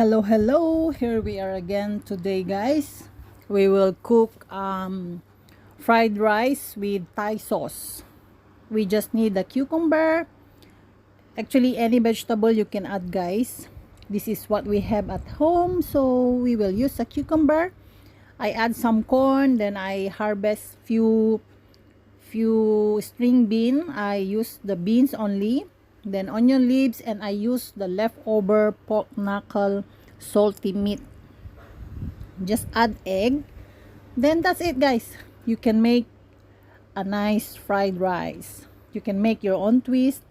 Hello, here we are again today, guys. We will cook fried rice with Thai sauce. We just need a cucumber. Actually, any vegetable you can add, guys. This is what we have at home, so we will use a cucumber. I add some corn, then I harvest few string bean. I use the beans only, then onion leaves, and I use the leftover pork knuckle salty meat. Just add egg, then that's it, guys. You can make a nice fried rice. You can make your own twist.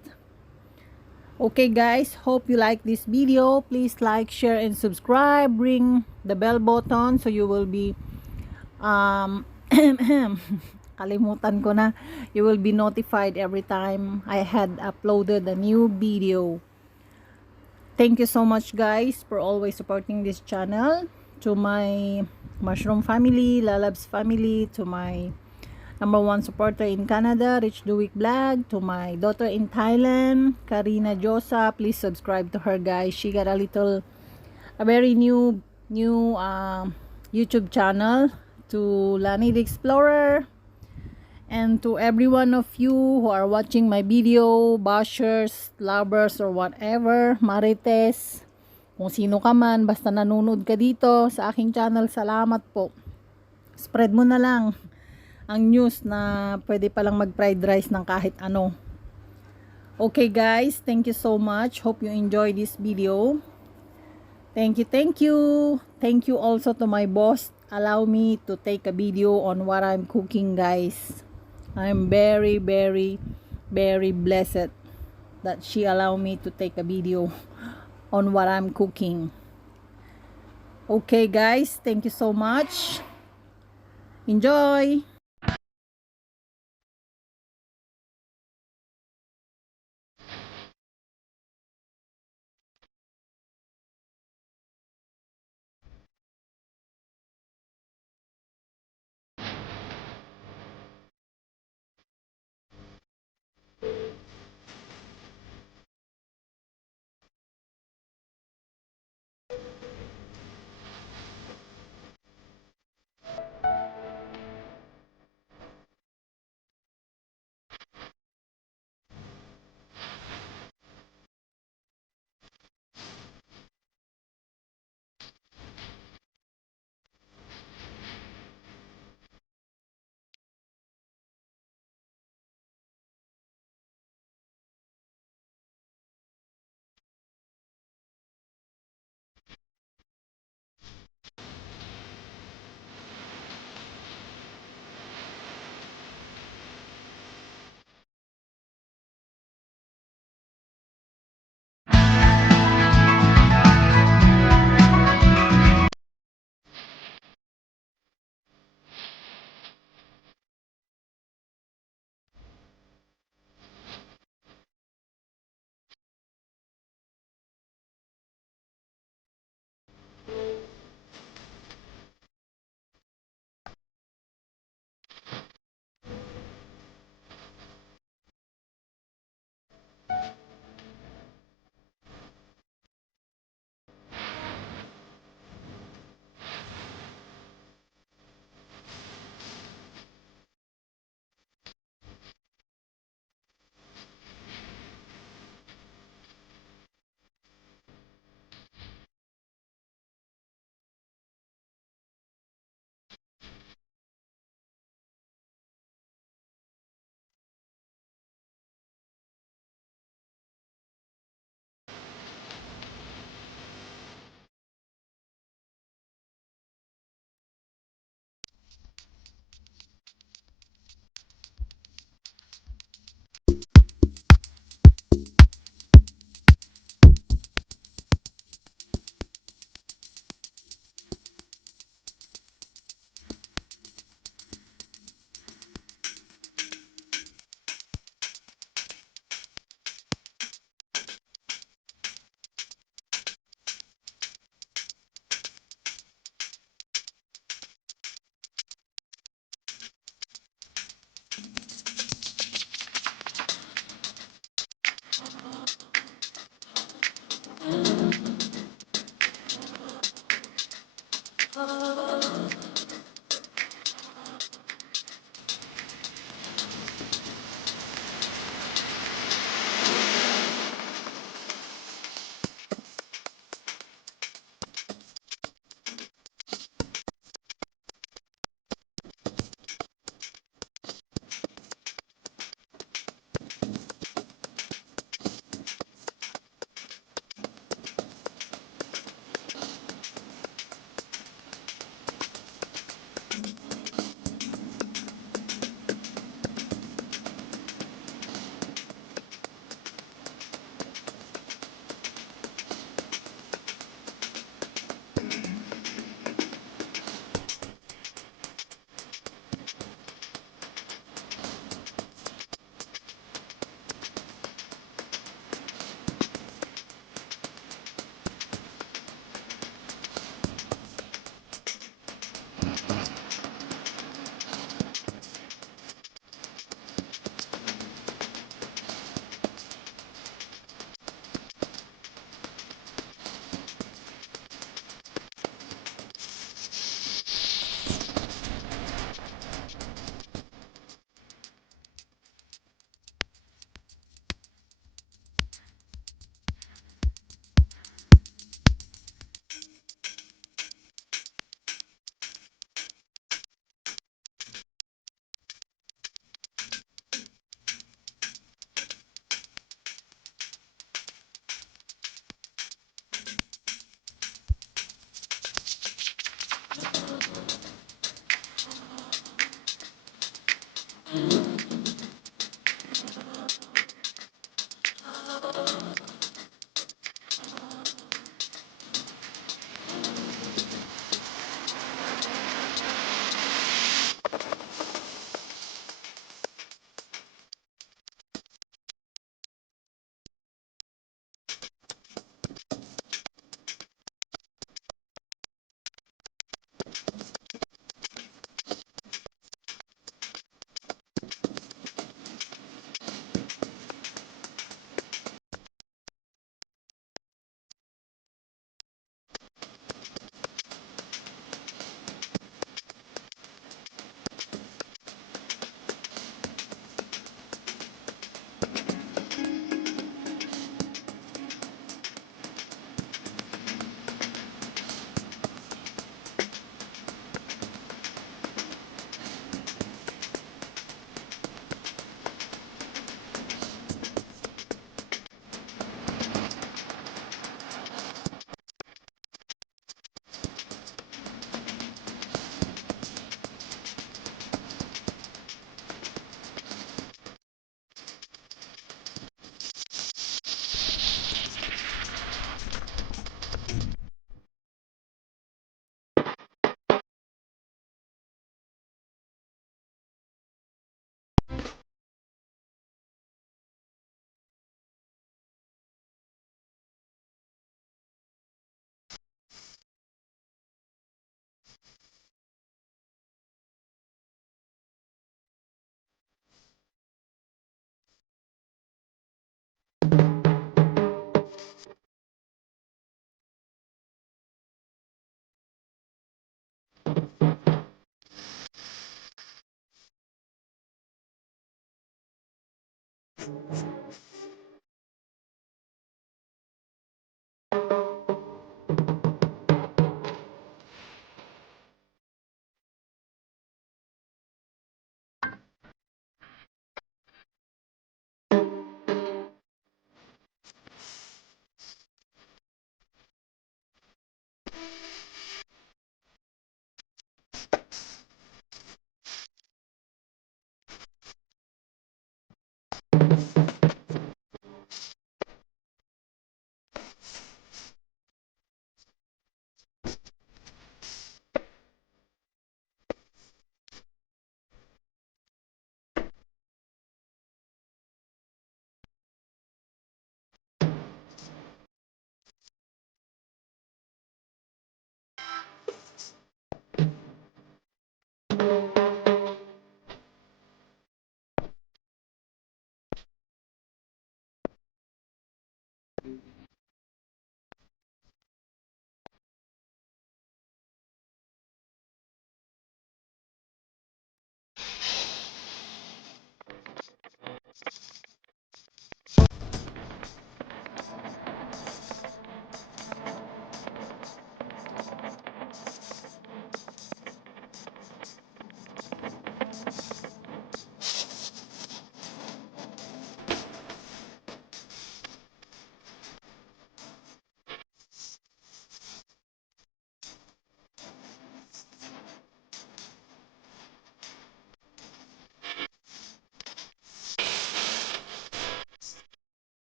Okay, guys, hope you like this video. Please like, share, and subscribe. Ring the bell button so you will be kalimutan ko na, you will be notified every time I had uploaded a new video. Thank you so much, guys, for always supporting this channel. To my mushroom family, Lalabs family, to my #1 supporter in Canada, Rich Duwik Vlog, to my daughter in Thailand, Karina Josa. Please subscribe to her, guys. She got a very new YouTube channel. To Lani the Explorer, and to every one of you who are watching my video, bashers, lovers, or whatever, marites, kung sino ka man, basta nanonood ka dito sa aking channel, salamat po. Spread mo na lang ang news na pwede palang mag fried rice ng kahit ano. Okay, guys, thank you so much. Hope you enjoy this video. Thank you. Thank you also to my boss. Allow me to take a video on what I'm cooking, guys. I'm very blessed that she allowed me to take a video on what I'm cooking. Okay, guys, thank you so much. Enjoy.